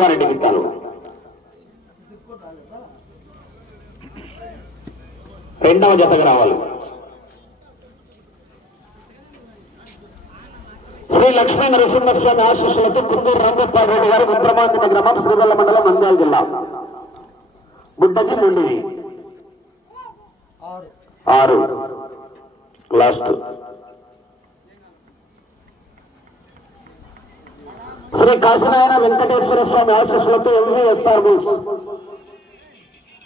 శివారెడ్డి విత్తాలు. రెండవ జతకు రావాలి. శ్రీ లక్ష్మీ నరసింహస్వామి ఆశీస్సులతో కుందూరు రాంగోపాల్ రెడ్డి గారు ముద్రమాంతిన గ్రామం శ్రీవెల్ల మండలం నంద్యాల జిల్లా. బుడ్డకి నుండి 6 లాస్ట్. శ్రీ కాశీనారాయణ వెంకటేశ్వర స్వామి ఆశీస్సులతో ఎంవీఎస్ఆర్ బుల్స్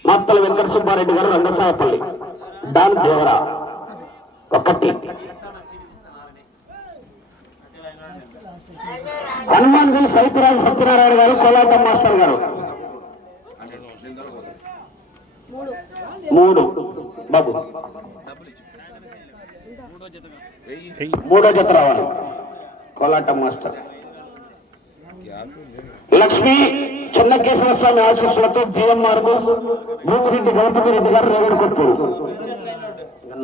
మార్తల వెంకట సుబ్బారెడ్డి గారు రంగసాయపల్లి. డాన్ దేవరా 1. హనుమాన్ గిల్ సైతురాజు సత్యనారాయణ గారు కోలాటం మాస్టర్ గారు 3 బాబు. 3వ జత రావాలి. కోలాటం మాస్టర్ లక్ష్మీ చిన్నకేశవ స్వామి ఆశీస్సులతో జిఎంఆర్ భూమిరెడ్డి గౌతమి రెడ్డి గారు రేగడి కొట్టూరు.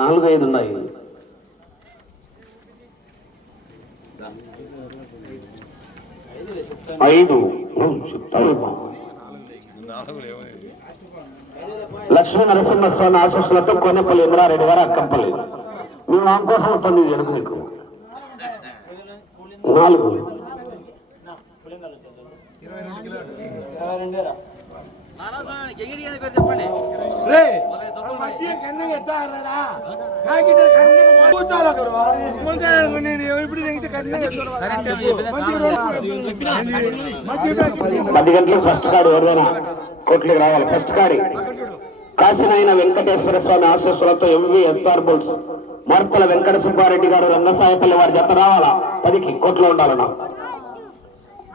4-5 ఉన్నాయి. లక్ష్మీ నరసింహస్వామి ఆశీస్సులతో కోనేపల్లి ఇంద్రారెడ్డి గారు అక్కంపల్లి. మేము నా కోసం వస్తుంది వెనుక నీకు 4. పది గంటలకు ఫస్ట్ కాడి ఎవరైనా కోట్లకి రావాలి. ఫస్ట్ కాడి కాశీనాయన వెంకటేశ్వర స్వామి ఆశీస్సులతో ఎంవీఎస్ఆర్ బుల్స్ మార్తల వెంకట సుబ్బారెడ్డి గారు రంగసాయపల్లి వారి జత రావాలా. 10కి కోట్లో ఉండాలన్నా.